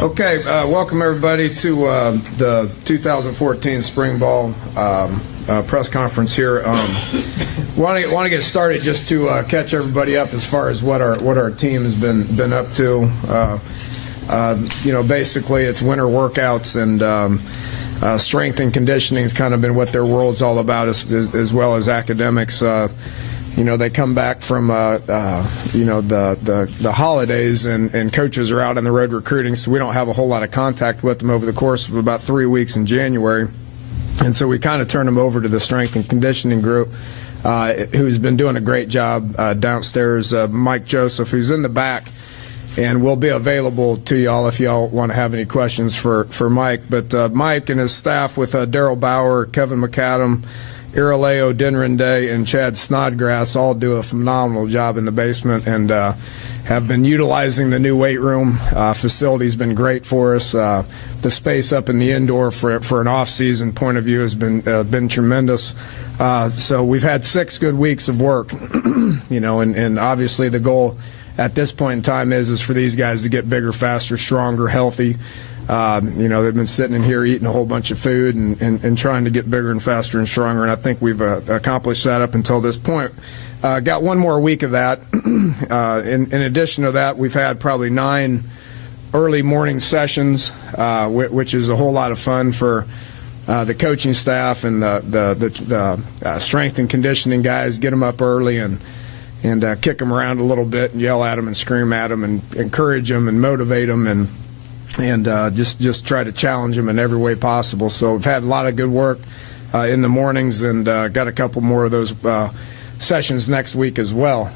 Okay, welcome everybody to the 2014 Spring Ball press conference here. Want to get started just to catch everybody up as far as what our team has been up to. Basically it's winter workouts and strength and conditioning has kind of been what their world's all about, as well as academics. They come back from the holidays, and coaches are out on the road recruiting, so we don't have a whole lot of contact with them over the course of about 3 weeks in January. And so we kind of turn them over to the strength and conditioning group, who's been doing a great job downstairs. Mike Joseph, who's in the back, and will be available to y'all if y'all want to have any questions for Mike. But Mike and his staff with Daryl Bauer, Kevin McAdam, Irileo Dinrinde, and Chad Snodgrass all do a phenomenal job in the basement, and have been utilizing the new weight room. Facility's been great for us. The space up in the indoor for an off-season point of view has been tremendous. So we've had 6 good weeks of work, and obviously the goal at this point in time is for these guys to get bigger, faster, stronger, healthy. They've been sitting in here eating a whole bunch of food and trying to get bigger and faster and stronger, and I think we've accomplished that up until this point. Got one more week of that. In addition to that, we've had probably 9 early morning sessions, which is a whole lot of fun for the coaching staff and the strength and conditioning guys. Get them up early and kick them around a little bit and yell at them and scream at them and encourage them and motivate them and just try to challenge them in every way possible. So we've had a lot of good work in the mornings, and got a couple more of those sessions next week as well.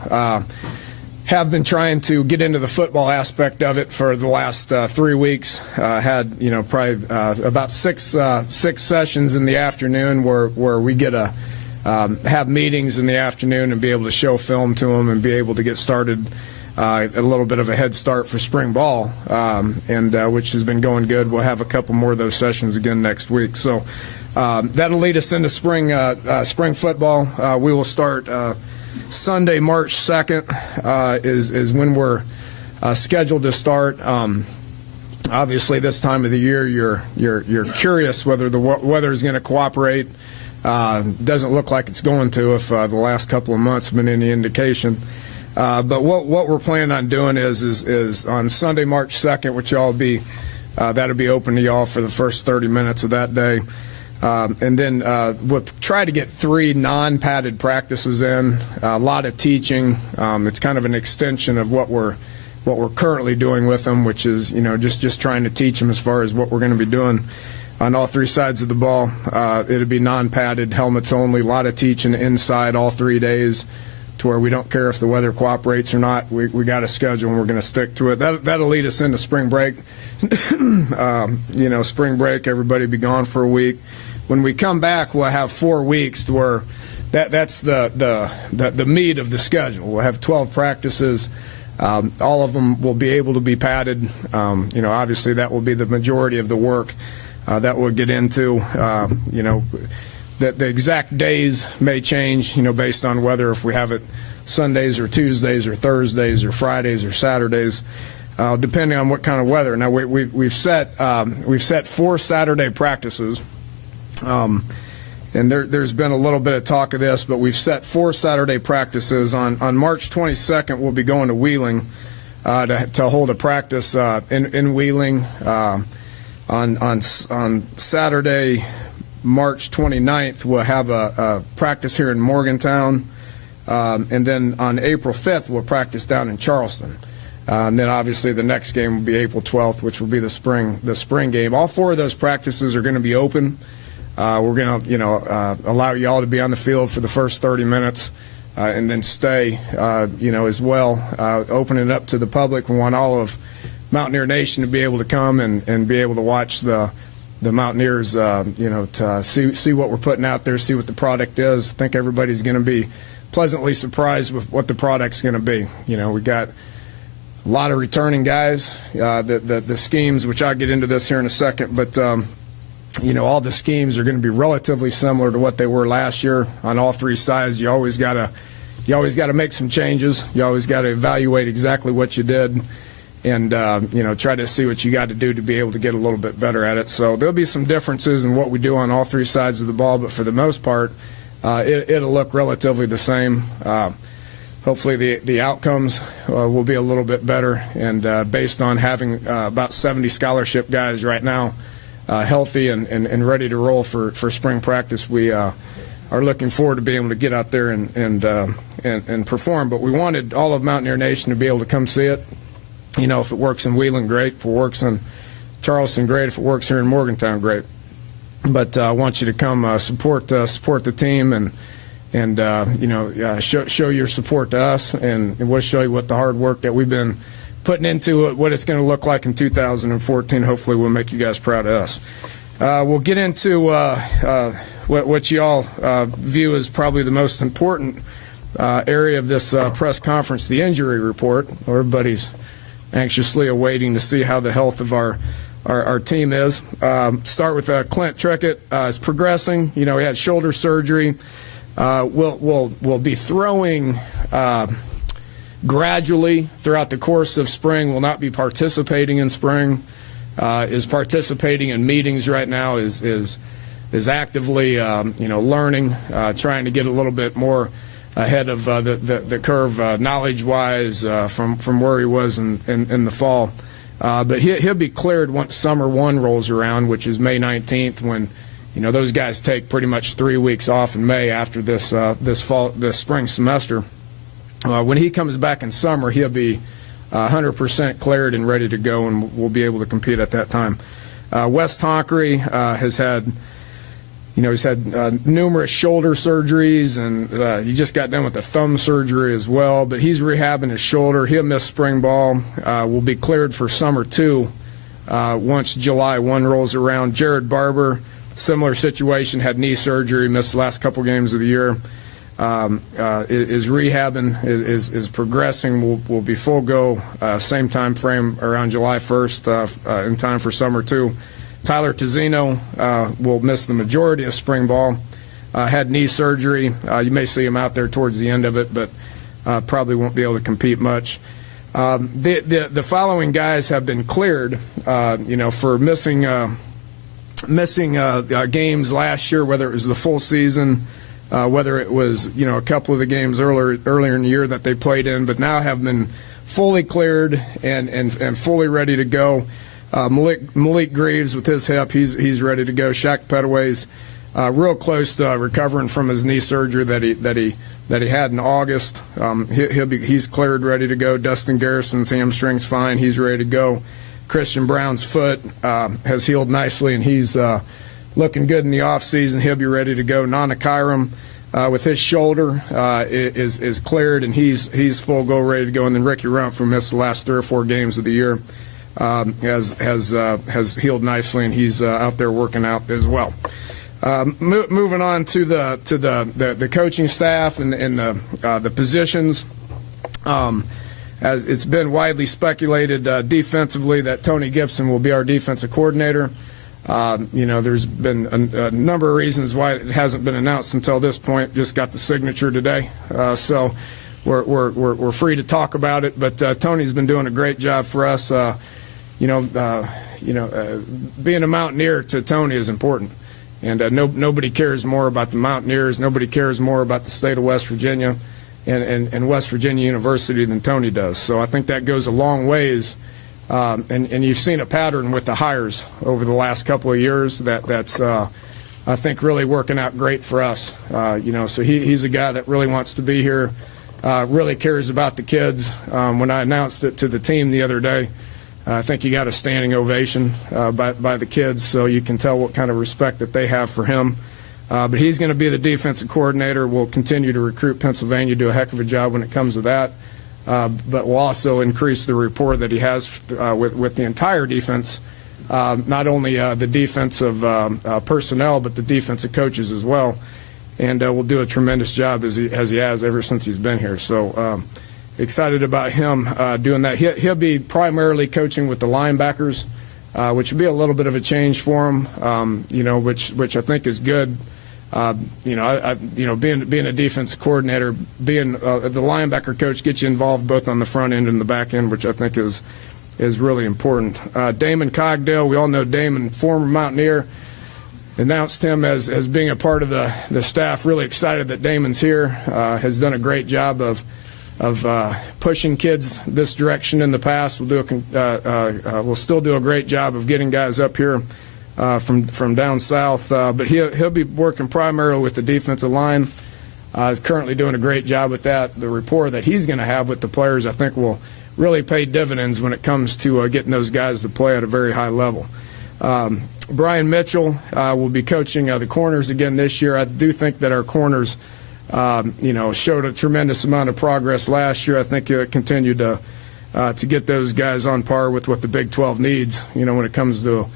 Have been trying to get into the football aspect of it for the last 3 weeks. Had probably about six sessions in the afternoon where we get to have meetings in the afternoon and be able to show film to them and be able to get started. A little bit of a head start for spring ball, which has been going good. We'll have a couple more of those sessions again next week. So that'll lead us into spring football. We will start Sunday, March 2nd is when we're scheduled to start. Obviously, this time of the year, you're curious whether the weather is going to cooperate. Doesn't look like it's going to, if the last couple of months have been any indication. But what we're planning on doing is on Sunday, March 2nd, which that'll be open to y'all for the first 30 minutes of that day. And then we'll try to get 3 non-padded practices in, a lot of teaching. It's kind of an extension of what we're currently doing with them, which is, just trying to teach them as far as what we're going to be doing on all 3 sides of the ball. It'll be non-padded, helmets only, a lot of teaching inside all 3 days, to where we don't care if the weather cooperates or not. We got a schedule and we're going to stick to it. That'll lead us into spring break. Spring break, everybody be gone for a week. When we come back, we'll have 4 weeks to where that's the meat of the schedule. We'll have 12 practices. All of them will be able to be padded. Obviously that will be the majority of the work that we'll get into. The exact days may change, based on whether if we have it Sundays or Tuesdays or Thursdays or Fridays or Saturdays, depending on what kind of weather. Now we've set 4 Saturday practices, and there's been a little bit of talk of this, but we've set 4 Saturday practices. On March 22nd, we'll be going to Wheeling to hold a practice in Wheeling. On Saturday, March 29th, we'll have a practice here in Morgantown, and then on April 5th, we'll practice down in Charleston. And then obviously the next game will be April 12th, which will be the spring game. All 4 of those practices are going to be open. We're going to allow y'all to be on the field for the first 30 minutes, and then stay as well. Open it up to the public. We want all of Mountaineer Nation to be able to come and be able to watch the Mountaineers, to see what we're putting out there, see what the product is. I think everybody's going to be pleasantly surprised with what the product's going to be. We got a lot of returning guys. The schemes, which I'll get into this here in a second, but all the schemes are going to be relatively similar to what they were last year on all 3 sides. You always got to make some changes. You always got to evaluate exactly what you did and try to see what you got to do to be able to get a little bit better at it. So there'll be some differences in what we do on all three sides of the ball, but for the most part, it'll look relatively the same. Hopefully the outcomes will be a little bit better, and based on having about 70 scholarship guys right now healthy and ready to roll for spring practice, we are looking forward to being able to get out there and perform. But we wanted all of Mountaineer Nation to be able to come see it. If it works in Wheeling, great. If it works in Charleston, great. If it works here in Morgantown, great. But I want you to come support the team and show your support to us, and we'll show you what the hard work that we've been putting into it, what it's going to look like in 2014. Hopefully we'll make you guys proud of us. We'll get into what you all view as probably the most important area of this press conference, the injury report. Everybody's anxiously awaiting to see how the health of our team is. Start with Clint Trickett. Is progressing. He had shoulder surgery. We'll be throwing gradually throughout the course of spring. Will not be participating in spring. Is participating in meetings right now. Is actively learning, trying to get a little bit more ahead of the curve knowledge-wise from where he was in the fall. But he'll be cleared once summer one rolls around, which is May 19th, when those guys take pretty much 3 weeks off in May after this spring semester. When he comes back in summer, he'll be 100% cleared and ready to go, and we'll be able to compete at that time. Wes Tonkery has had numerous shoulder surgeries, and he just got done with a thumb surgery as well, but he's rehabbing his shoulder. He'll miss spring ball. Will be cleared for summer 2 once July 1 rolls around. Jared Barber, similar situation, had knee surgery, missed the last couple games of the year. Is rehabbing, is progressing, will be full go, same time frame around July 1st in time for summer 2. Tyler Tazzino will miss the majority of spring ball. Had knee surgery. You may see him out there towards the end of it, but probably won't be able to compete much. The following guys have been cleared, for missing games last year, whether it was the full season, whether it was a couple of the games earlier in the year that they played in, but now have been fully cleared and fully ready to go. Malik Greaves with his hip, he's ready to go. Shaq Petaway's real close to recovering from his knee surgery that he had in August. He's cleared, ready to go. Dustin Garrison's hamstring's fine, he's ready to go. Christian Brown's foot has healed nicely, and he's looking good in the offseason. He'll be ready to go. Nana Kyram with his shoulder is cleared, and he's full go, ready to go. And then Ricky Rumpf, who missed the last 3 or 4 games of the year, has healed nicely, and he's out there working out as well. Moving on to the coaching staff and the positions. As it's been widely speculated defensively that Tony Gibson will be our defensive coordinator. There's been a number of reasons why it hasn't been announced until this point. Just got the signature today, so we're free to talk about it. But Tony's been doing a great job for us. Being a Mountaineer to Tony is important, and nobody cares more about the Mountaineers. Nobody cares more about the state of West Virginia and West Virginia University than Tony does. So I think that goes a long ways. And you've seen a pattern with the hires over the last couple of years that's I think really working out great for us. So he's a guy that really wants to be here, really cares about the kids. When I announced it to the team the other day, I think he got a standing ovation by the kids, so you can tell what kind of respect that they have for him. But he's going to be the defensive coordinator. We'll continue to recruit Pennsylvania, do a heck of a job when it comes to that. But we'll also increase the rapport that he has with the entire defense, not only the defensive personnel, but the defensive coaches as well. And we'll do a tremendous job as he has ever since he's been here. So excited about him doing that. He'll be primarily coaching with the linebackers, which will be a little bit of a change for him, which I think is good. Being a defense coordinator, being the linebacker coach gets you involved both on the front end and the back end, which I think is is really important. Damon Cogdale, we all know Damon, former Mountaineer, announced him as being a part of the staff. Really excited that Damon's here. Has done a great job of pushing kids this direction in the past. We'll still do a great job of getting guys up here from down south. But he'll be working primarily with the defensive line. He's currently doing a great job with that. The rapport that he's going to have with the players, I think, will really pay dividends when it comes to getting those guys to play at a very high level. Brian Mitchell will be coaching the corners again this year. I do think that our corners, showed a tremendous amount of progress last year. I think he'll continue to get those guys on par with what the Big 12 needs. When it comes to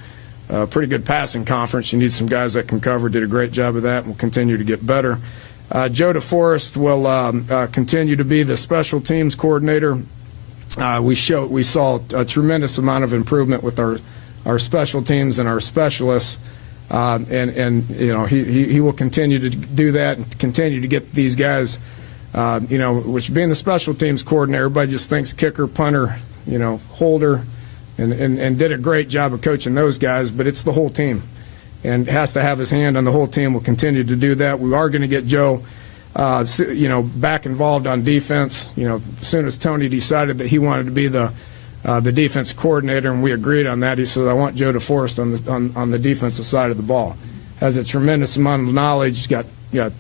a pretty good passing conference, you need some guys that can cover. Did a great job of that and will continue to get better. Joe DeForest will continue to be the special teams coordinator. We saw a tremendous amount of improvement with our special teams and our specialists, he will continue to do that and continue to get these guys, which being the special teams coordinator, everybody just thinks kicker, punter, holder, and did a great job of coaching those guys, but it's the whole team, and has to have his hand on the whole team. Will continue to do that. We are going to get Joe back involved on defense. As soon as Tony decided that he wanted to be the defense coordinator, and we agreed on that, he said, I want Joe DeForest on the defensive side of the ball. Has a tremendous amount of knowledge. He's got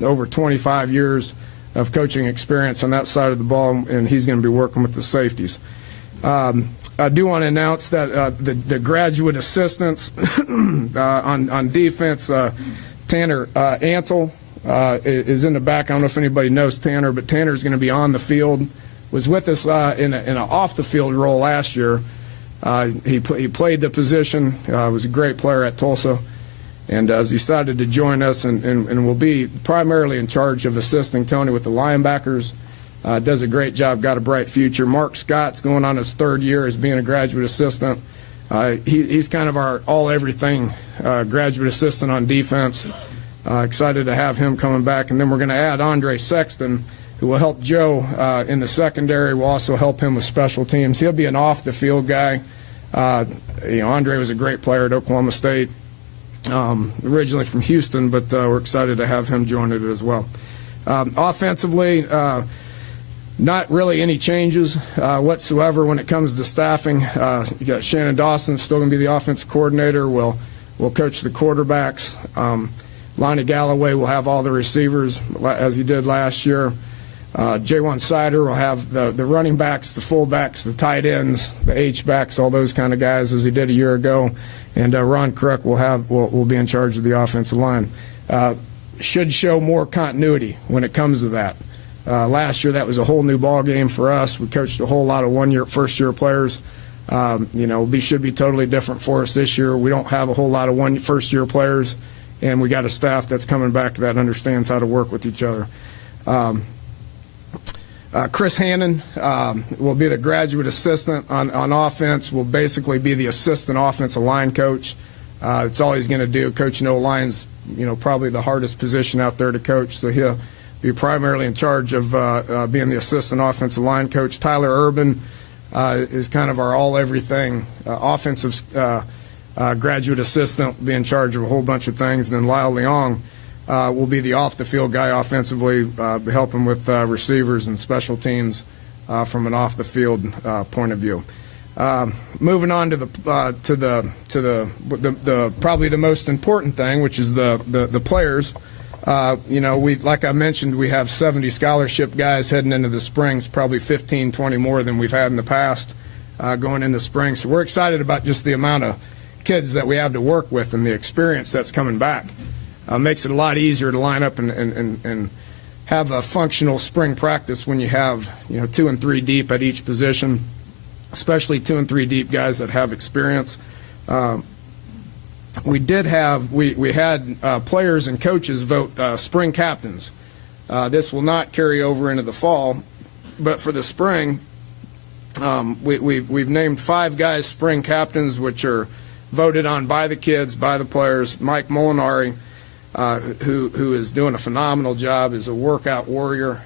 over 25 years of coaching experience on that side of the ball, and he's going to be working with the safeties. I do want to announce that the graduate assistants on defense, Tanner Antle is in the back. I don't know if anybody knows Tanner, but Tanner is going to be on the field. Was with us in an off-the-field role last year. He played the position, was a great player at Tulsa, and has decided to join us and will be primarily in charge of assisting Tony with the linebackers. Does a great job, got a bright future. Mark Scott's going on his third year as being a graduate assistant. He's kind of our all-everything graduate assistant on defense. Excited to have him coming back. And then we're going to add Andre Sexton, who will help Joe in the secondary. Will also help him with special teams. He'll be an off-the-field guy. Andre was a great player at Oklahoma State, originally from Houston, but we're excited to have him join it as well. Offensively, not really any changes whatsoever when it comes to staffing. You got Shannon Dawson still going to be the offensive coordinator. We'll coach the quarterbacks. Lonnie Galloway will have all the receivers as he did last year. J1 Sider will have the running backs, the fullbacks, the tight ends, the H-backs, all those kind of guys as he did a year ago. And Ron Crook will be in charge of the offensive line. Should show more continuity when it comes to that. Last year, that was a whole new ball game for us. We coached a whole lot of first-year players. Should be totally different for us this year. We don't have a whole lot of first-year players, and we got a staff that's coming back that understands how to work with each other. Chris Hannon will be the graduate assistant on offense, will basically be the assistant offensive line coach. It's all he's going to do. Coaching O-line's, probably the hardest position out there to coach, so he'll be primarily in charge of being the assistant offensive line coach. Tyler Urban is kind of our all-everything offensive graduate assistant, will be in charge of a whole bunch of things. And then Lyle Leong will be the off-the-field guy offensively, helping with receivers and special teams from an off-the-field point of view. Moving on to the probably the most important thing, which is the players. Like I mentioned, we have 70 scholarship guys heading into the spring. It's probably 15, 20 more than we've had in the past going into spring. So we're excited about just the amount of kids that we have to work with and the experience that's coming back. Makes it a lot easier to line up and have a functional spring practice when you have 2 and 3 deep at each position, especially 2 and 3 deep guys that have experience. We had players and coaches vote spring captains. This will not carry over into the fall, but for the spring, we've named 5 guys spring captains, which are voted on by the kids, by the players. Mike Molinari, who is doing a phenomenal job, is a workout warrior.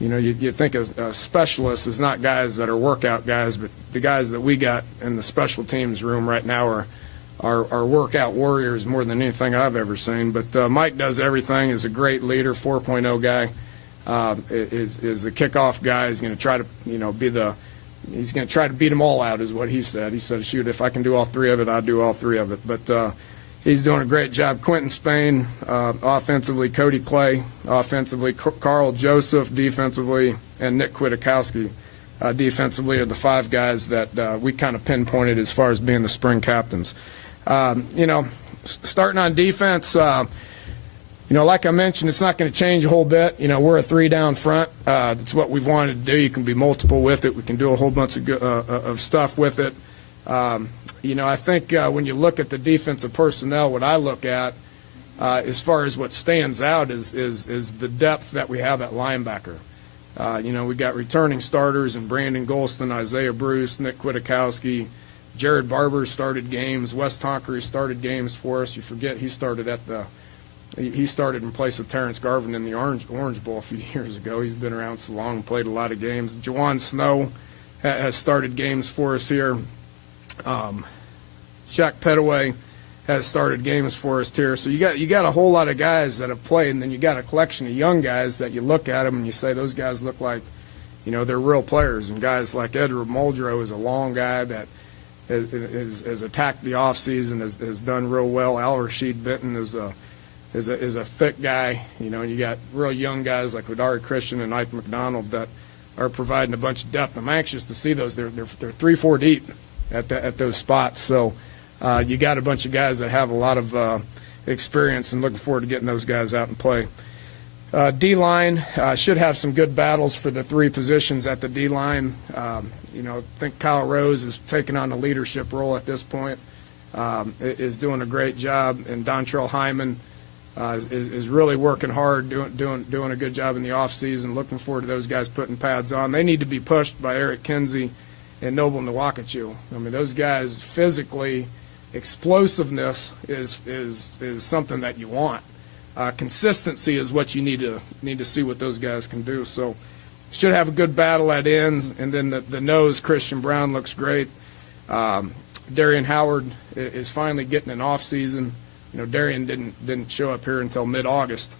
you think a specialist is not guys that are workout guys, but the guys that we got in the special teams room right now are workout warriors more than anything I've ever seen. But Mike does everything. Is a great leader, 4.0 guy. Is the kickoff guy. He's going to try to he's going to try to beat them all out, is what he said. He said, shoot, if I can do all three of it, I'll do all three of it. But he's doing a great job. Quentin Spain, offensively, Cody Clay, offensively, Carl Joseph, defensively, and Nick Kwiatkowski, defensively, are the five guys that we kind of pinpointed as far as being the spring captains. Starting on defense, like I mentioned, it's not going to change a whole bit. We're a three down front. That's what we've wanted to do. You can be multiple with it. We can do a whole bunch of stuff with it. I think when you look at the defensive personnel, what I look at as far as what stands out is the depth that we have at linebacker. We got returning starters in Brandon Golston, Isaiah Bruce, Nick Kwiatkowski, Jared Barber started games. Wes Tonkery started games for us. You forget he started in place of Terrence Garvin in the Orange Bowl a few years ago. He's been around so long, played a lot of games. Jawan Snow has started games for us here. Shaq Petaway has started games for us here. So you got a whole lot of guys that have played, and then you got a collection of young guys that you look at them and you say those guys look like, they're real players. And guys like Edward Muldrow is a long guy that has attacked the offseason, has done real well. Al Rashid Benton is a thick guy, and you got real young guys like Wadari Christian and Ike McDonald that are providing a bunch of depth. I'm anxious to see those. They're 3-4 deep at those spots. So you got a bunch of guys that have a lot of experience, and looking forward to getting those guys out and play. D-line should have some good battles for the three positions at the D-line. I think Kyle Rose is taking on a leadership role at this point, is doing a great job, and Dontrell Hyman is really working hard, doing a good job in the offseason. Looking forward to those guys putting pads on. They need to be pushed by Eric Kinsey and Noble Nwakachu. I mean, those guys physically, explosiveness is something that you want. Consistency is what you need to see what those guys can do. So should have a good battle at ends. And then the nose, Christian Brown, looks great. Darian Howard is finally getting an off season. Darian didn't show up here until mid-August.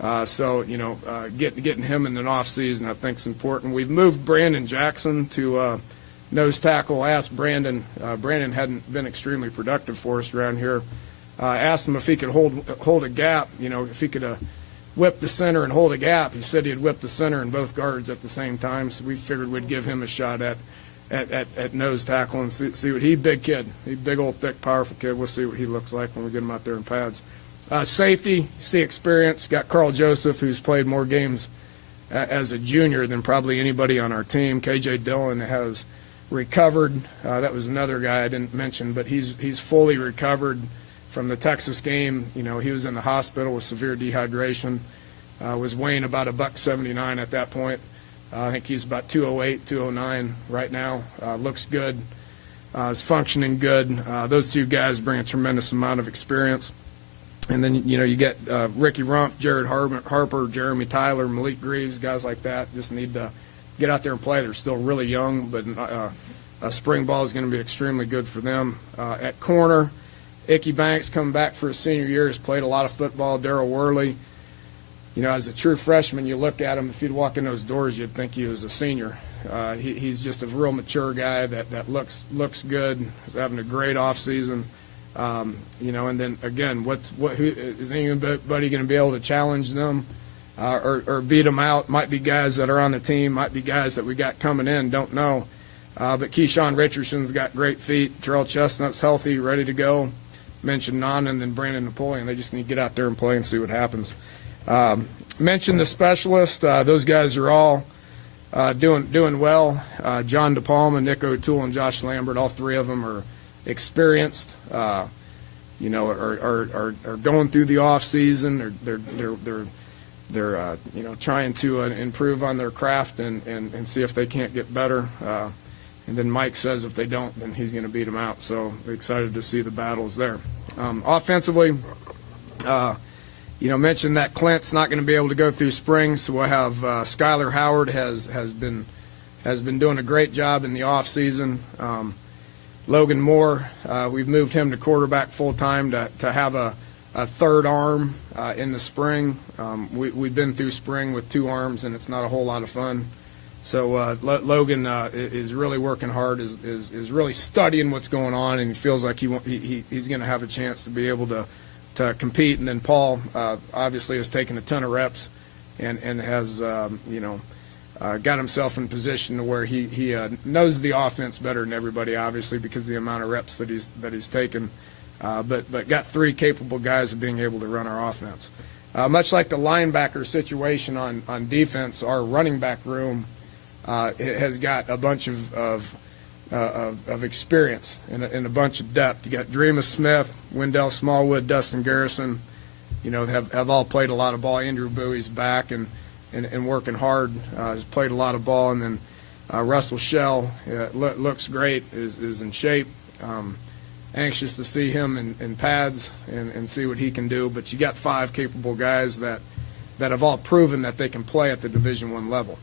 Getting him in an off season I think is important. We've moved Brandon Jackson to nose tackle. Asked Brandon. Brandon hadn't been extremely productive for us around here. Asked him if he could hold a gap, if he could whip the center and hold a gap. He said he'd whip the center and both guards at the same time, so we figured we'd give him a shot at nose tackle and see what big kid. He's big, old, thick, powerful kid. We'll see what he looks like when we get him out there in pads. Safety, see experience. Got Carl Joseph, who's played more games as a junior than probably anybody on our team. KJ Dillon has recovered. That was another guy I didn't mention, but he's fully recovered from the Texas game. He was in the hospital with severe dehydration, was weighing about $179 at that point. I think he's about 208, 209 right now. Looks good, is functioning good. Those two guys bring a tremendous amount of experience. And then, you get Ricky Rumpf, Jared Harper, Jeremy Tyler, Malik Greaves, guys like that just need to get out there and play. They're still really young, but spring ball is going to be extremely good for them. At corner, Icky Banks coming back for his senior year, has played a lot of football. Darryl Worley, as a true freshman, you look at him, if you'd walk in those doors, you'd think he was a senior. He's just a real mature guy that looks good. He's having a great offseason. And then, again, who is anybody going to be able to challenge them or beat them out? Might be guys that are on the team, might be guys that we got coming in, don't know. But Keyshawn Richardson's got great feet. Terrell Chestnut's healthy, ready to go. Mentioned Nana and then Brandon Napoleon. They just need to get out there and play and see what happens. Mentioned the specialists. Those guys are all doing well. John DePalma, Nick O'Toole, and Josh Lambert, all three of them are experienced. Are going through the off season. They're trying to improve on their craft and see if they can't get better. And then Mike says if they don't, then he's going to beat them out. So we're excited to see the battles there. Offensively, mentioned that Clint's not going to be able to go through spring, so we'll have Skylar Howard has been doing a great job in the off season. Logan Moore, we've moved him to quarterback full time to have a third arm in the spring. We've been through spring with 2 arms, and it's not a whole lot of fun. So Logan is really working hard, is really studying what's going on, and he feels like he's going to have a chance to be able to compete. And then Paul obviously has taken a ton of reps and has got himself in position to where he knows the offense better than everybody, obviously, because of the amount of reps that he's taken. But got 3 capable guys of being able to run our offense. Much like the linebacker situation on defense, our running back room has got a bunch of experience and a bunch of depth. You got Dreamer Smith, Wendell Smallwood, Dustin Garrison, have all played a lot of ball. Andrew Bowie's back and working hard, has played a lot of ball. And then Russell Shell looks great, is in shape. Anxious to see him in pads and see what he can do. But you got 5 capable guys that have all proven that they can play at the Division I level.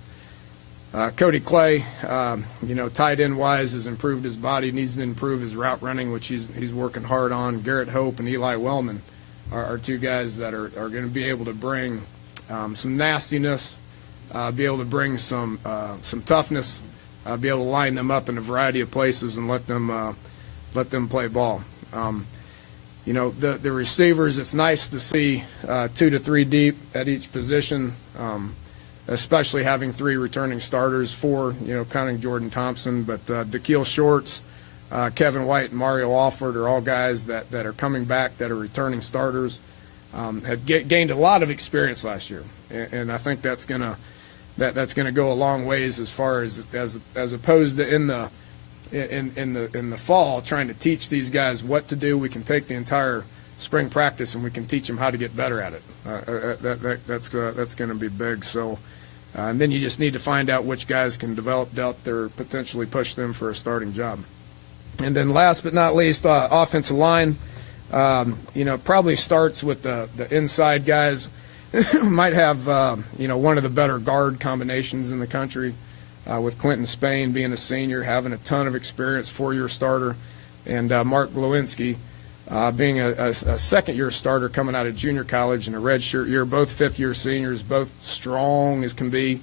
Cody Clay, tight end wise, has improved his body, needs to improve his route running, which he's working hard on. Garrett Hope and Eli Wellman are 2 guys that are going to be able to bring some nastiness, be able to bring some toughness, be able to line them up in a variety of places and let them play ball. The receivers, it's nice to see 2 to 3 deep at each position. Especially having 3 returning starters, 4, counting Jordan Thompson, but Dakeil Shorts, Kevin White, and Mario Alford are all guys that are coming back, that are returning starters, have gained a lot of experience last year, and I think that's gonna go a long ways as far as opposed to in the fall trying to teach these guys what to do. We can take the entire spring practice and we can teach them how to get better at it. That's going to be big. So. And then you just need to find out which guys can develop depth or potentially push them for a starting job. And then last but not least, offensive line, probably starts with the inside guys. Might have, one of the better guard combinations in the country with Quentin Spain being a senior, having a ton of experience, 4-year starter, and Mark Glowinski being a second-year starter coming out of junior college in a redshirt year, both 5th-year seniors, both strong as can be.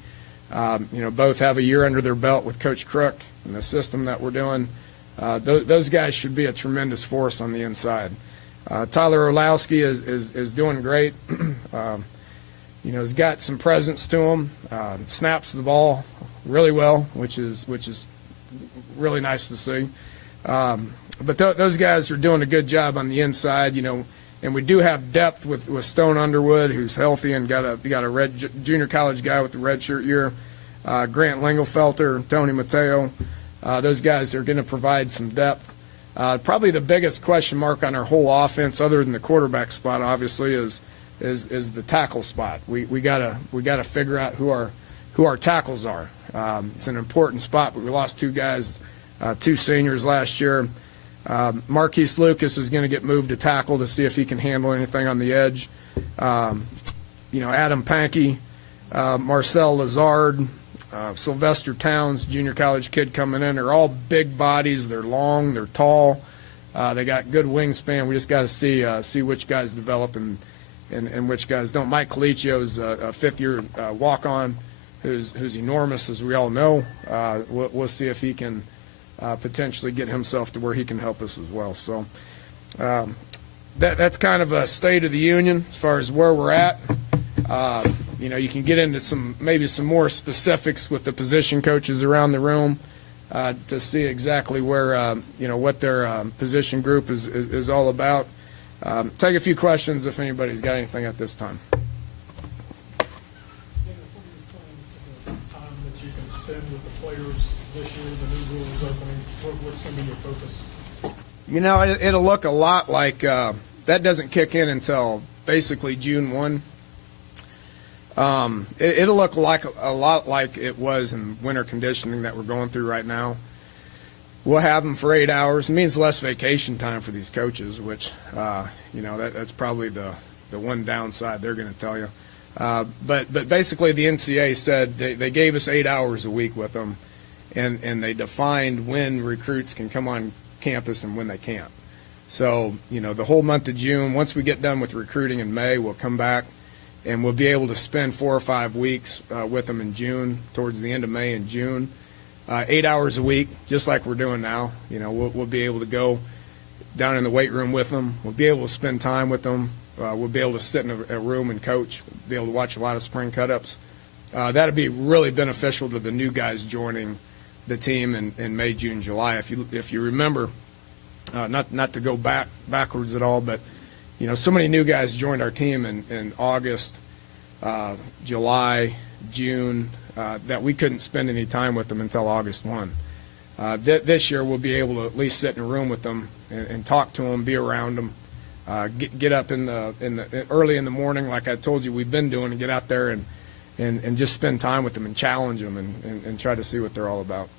Both have a year under their belt with Coach Crook and the system that we're doing. Those guys should be a tremendous force on the inside. Tyler Orlowski is doing great. He's got some presence to him. Snaps the ball really well, which is really nice to see. But those guys are doing a good job on the inside, and we do have depth with Stone Underwood, who's healthy and got a red junior college guy with the red shirt year. Grant Lingelfelter, Tony Mateo, those guys are going to provide some depth. Probably the biggest question mark on our whole offense, other than the quarterback spot, obviously, is the tackle spot. We gotta figure out who our tackles are. It's an important spot, but we lost 2 guys, 2 seniors last year. Marquise Lucas is going to get moved to tackle to see if he can handle anything on the edge. Adam Pankey, Marcel Lazard, Sylvester Towns, junior college kid coming in. They're all big bodies. They're long. They're tall. They got good wingspan. We just got to see which guys develop and which guys don't. Mike Colicchio's a 5th-year walk-on who's enormous, as we all know. We'll see if he can potentially get himself to where he can help us as well. So that's kind of a state of the union as far as where we're at. You can get into maybe some more specifics with the position coaches around the room to see exactly where what their position group is all about. Take a few questions if anybody's got anything at this time. Time that you can spend with the players this year, the new rules opening, what's going to be your focus? It'll look a lot like that doesn't kick in until basically June 1. It'll look a lot like it was in winter conditioning that we're going through right now. We'll have them for 8 hours. It means less vacation time for these coaches, which that's probably the the one downside they're going to tell you. But basically the NCAA said they gave us 8 hours a week with them, and they defined when recruits can come on campus and when they can't. So, the whole month of June, once we get done with recruiting in May, we'll come back and we'll be able to spend 4 or 5 weeks with them in June, towards the end of May and June. 8 hours a week, just like we're doing now. We'll be able to go down in the weight room with them. We'll be able to spend time with them. We'll be able to sit in a room and coach. We'll be able to watch a lot of spring cut-ups. That'd be really beneficial to the new guys joining the team in May, June, July. If you remember, not to go backwards at all, but so many new guys joined our team in August, July, June, that we couldn't spend any time with them until August 1. This year we'll be able to at least sit in a room with them and talk to them, be around them, get up in the early in the morning, like I told you we've been doing, and get out there and just spend time with them and challenge them and try to see what they're all about.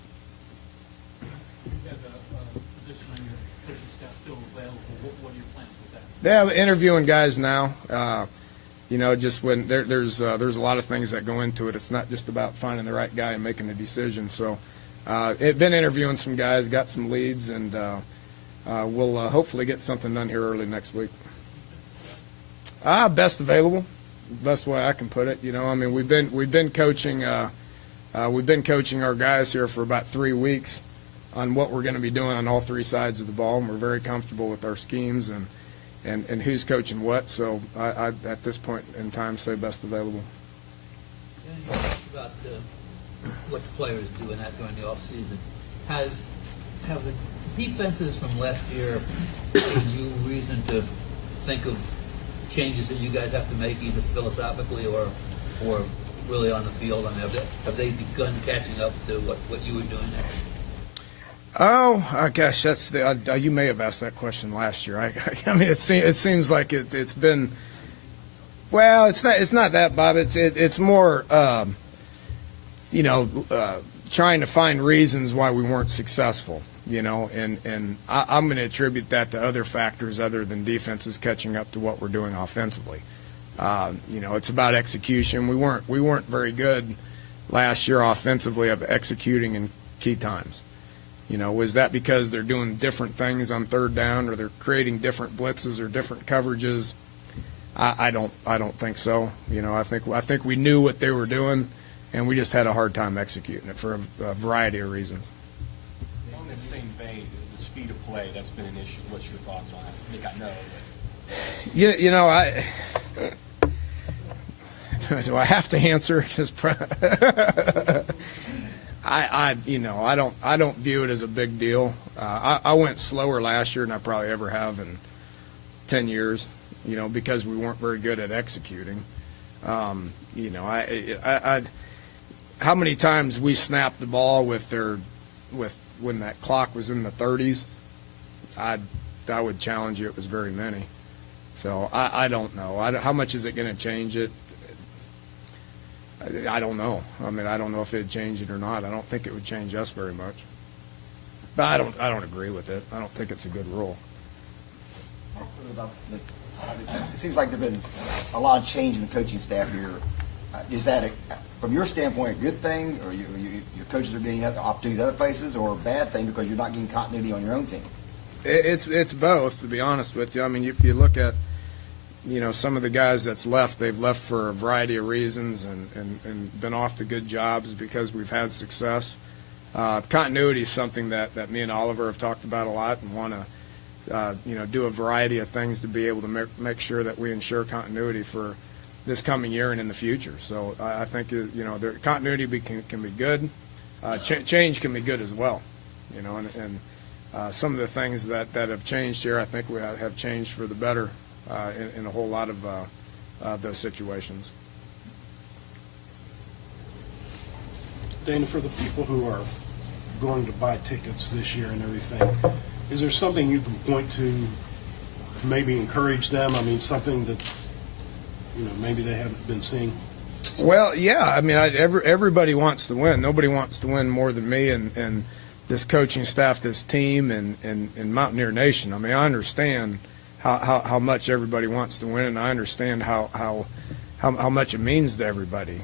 They have interviewing guys now. Just when there's a lot of things that go into it. It's not just about finding the right guy and making a decision. So, been interviewing some guys, got some leads, and we'll hopefully get something done here early next week. Best available, best way I can put it. We've been coaching our guys here for about 3 weeks on what we're going to be doing on all three sides of the ball, and we're very comfortable with our schemes and who's coaching what. So I at this point in time, say best available. You talked about what the players do during the off season. Have the defenses from last year given you reason to think of changes that you guys have to make, either philosophically or really on the field? Have they begun catching up to what you were doing there? Oh, gosh, that's you may have asked that question last year. It seems like it's been. Well, it's not that, Bob. It's more, trying to find reasons why we weren't successful. And I'm going to attribute that to other factors other than defenses catching up to what we're doing offensively. It's about execution. We weren't very good last year offensively of executing in key times. Was that because they're doing different things on third down, or they're creating different blitzes or different coverages? I don't think so. I think we knew what they were doing, and we just had a hard time executing it for a variety of reasons. On that same vein, the speed of play, that's been an issue. What's your thoughts on it? I think I know. Do I have to answer? I don't view it as a big deal. I went slower last year than I probably ever have in 10 years, because we weren't very good at executing. How many times we snapped the ball when that clock was in the 30s? I would challenge you it was very many. So I don't know. How much is it going to change it? I don't know. I don't know if it'd change it or not. I don't think it would change us very much. But I don't agree with it. I don't think it's a good rule. It seems like there's been a lot of change in the coaching staff here. Is that, from your standpoint, a good thing, or your coaches are getting opportunities other places, or a bad thing because you're not getting continuity on your own team? It's both, to be honest with you. If you look at some of the guys that's left, they've left for a variety of reasons and been off to good jobs because we've had success. Continuity is something that me and Oliver have talked about a lot and want to do a variety of things to be able to make sure that we ensure continuity for this coming year and in the future. So I think the continuity can be good. Change can be good as well. And some of the things that have changed here, I think we have changed for the better. In a whole lot of those situations. Dana, for the people who are going to buy tickets this year and everything, is there something you can point to maybe encourage them? Something that maybe they haven't been seeing. Well, yeah. Everybody wants to win. Nobody wants to win more than me and this coaching staff, this team, and Mountaineer Nation. I understand how much everybody wants to win, and I understand how much it means to everybody.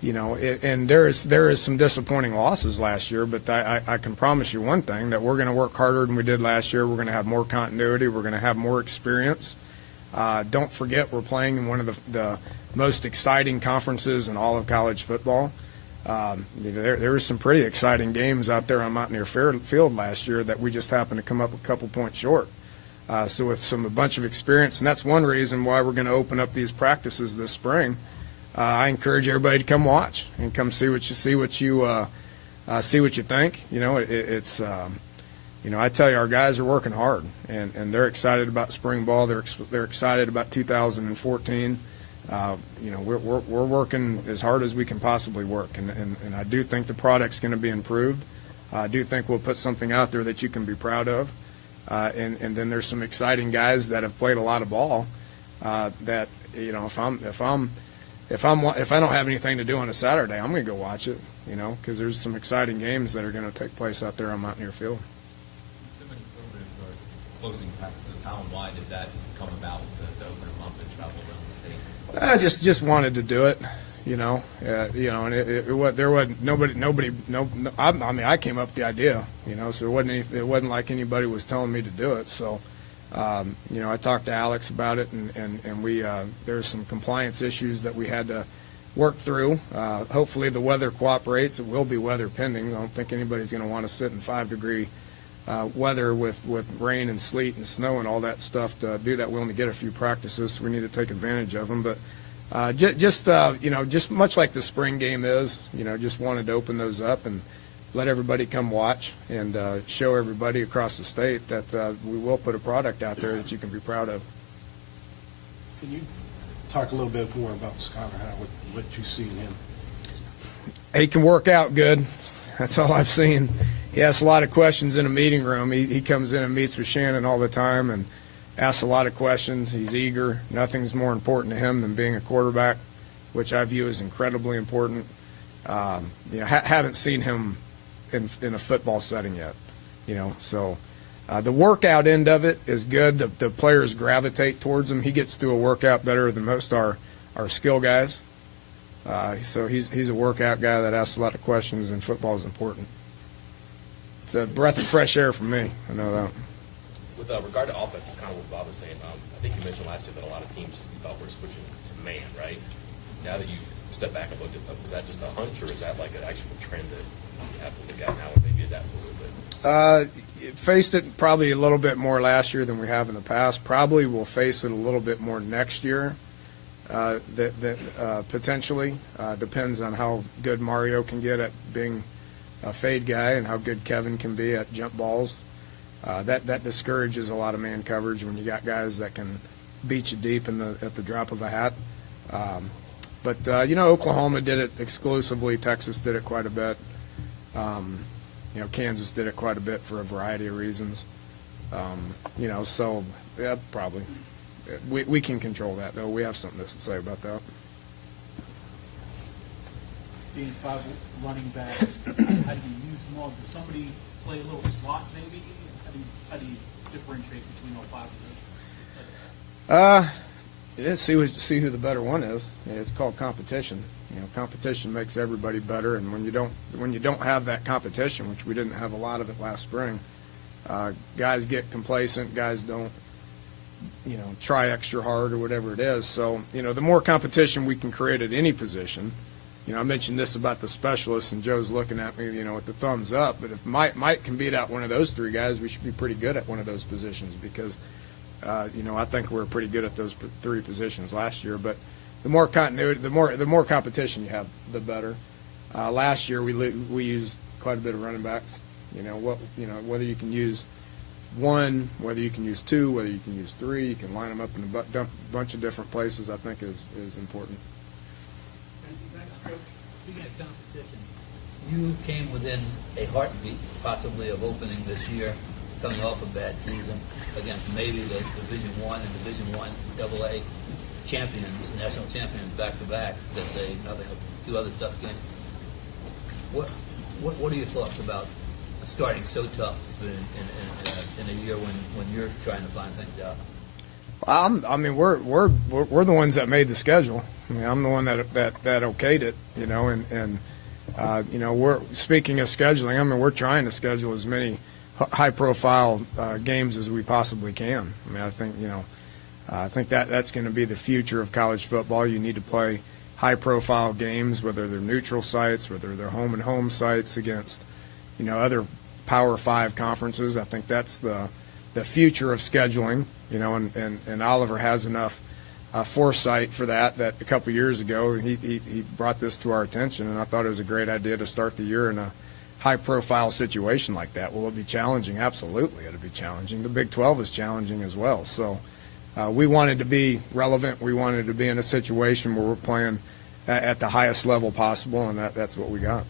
And there is some disappointing losses last year, but I can promise you one thing, that we're going to work harder than we did last year. We're going to have more continuity. We're going to have more experience. Don't forget, we're playing in one of the most exciting conferences in all of college football. There were some pretty exciting games out there on Mountaineer Field last year that we just happened to come up a couple points short. So with a bunch of experience, and that's one reason why we're going to open up these practices this spring. I encourage everybody to come watch and come see what you think. It's I tell you, our guys are working hard, and they're excited about spring ball. They're excited about 2014. We're working as hard as we can possibly work, and I do think the product's going to be improved. I do think we'll put something out there that you can be proud of, and then there's some exciting guys that have played a lot of ball. That if I don't have anything to do on a Saturday, I'm going to go watch it. Because there's some exciting games that are going to take place out there on Mountaineer Field. So many programs are closing practices. How and why did that come about to open them up and travel around the state? I just wanted to do it, and there wasn't nobody. I mean, I came up with the idea, so it wasn't like anybody was telling me to do it. So, I talked to Alex about it, and we there's some compliance issues that we had to work through. Hopefully the weather cooperates. It will be weather pending. I don't think anybody's going to want to sit in 5-degree weather with rain and sleet and snow and all that stuff to do that. We'll only get a few practices, so we need to take advantage of them. But just much like the spring game is, just wanted to open those up and let everybody come watch and show everybody across the state that we will put a product out there that you can be proud of. Can you talk a little bit more about Scott, what you see in him? He can work out good. That's all I've seen. He asks a lot of questions in a meeting room. He comes in and meets with Shannon all the time and asks a lot of questions. He's eager. Nothing's more important to him than being a quarterback, which I view as incredibly important. Haven't seen him in a football setting yet, so the workout end of it is good. The players gravitate towards him. He gets through a workout better than most our skill guys. So he's a workout guy that asks a lot of questions, and football is important. It's a breath of fresh air for me. I know that. With regard to offense, it's kind of what Bob was saying. I think you mentioned last year that a lot of teams thought were switching to man, right? Now that you've stepped back and looked at stuff, is that just a hunch, or is that like an actual trend that you have with the guy now, or maybe adapt a little bit? Faced it probably a little bit more last year than we have in the past. Probably will face it a little bit more next year. Potentially depends on how good Mario can get at being a fade guy and how good Kevin can be at jump balls. That discourages a lot of man coverage when you got guys that can beat you deep at the drop of a hat. But Oklahoma did it exclusively. Texas did it quite a bit. Kansas did it quite a bit for a variety of reasons. So yeah, probably. We can control that, though. We have something to say about that. Being 5 running backs, how do you use them all? Does somebody play a little slot, maybe? How do you differentiate between all 5 of them? See who the better one is. It's called competition. Competition makes everybody better, and when you don't have that competition, which we didn't have a lot of it last spring, guys get complacent. Guys don't, try extra hard or whatever it is. So, the more competition we can create at any position. I mentioned this about the specialists, and Joe's looking at me, with the thumbs up. But if Mike can beat out one of those 3 guys, we should be pretty good at one of those positions because, I think we were pretty good at those 3 positions last year. But the more continuity, the more competition you have, the better. Last year we used quite a bit of running backs. Whether you can use 1, whether you can use 2, whether you can use 3, you can line them up in a bunch of different places. I think is important. Speaking of competition, you came within a heartbeat, possibly, of opening this year, coming off a bad season against maybe the Division I and Division I AA champions, national champions, back to back. That they a few other tough games. What are your thoughts about a starting so tough in a year when you're trying to find things out? I mean, we're the ones that made the schedule. I mean, I'm the one that okayed it, you know, and you know, we're speaking of scheduling. I mean, we're trying to schedule as many high-profile games as we possibly can. I mean, I think, you know, I think that's going to be the future of college football. You need to play high-profile games, whether they're neutral sites, whether they're home-and-home sites against, you know, other Power 5 conferences. I think that's the future of scheduling, you know, and Oliver has enough foresight for that a couple years ago he brought this to our attention, and I thought it was a great idea to start the year in a high-profile situation like that. Will it be challenging? Absolutely, it'll be challenging. The Big 12 is challenging as well. So we wanted to be relevant. We wanted to be in a situation where we're playing at the highest level possible, and that's what we got.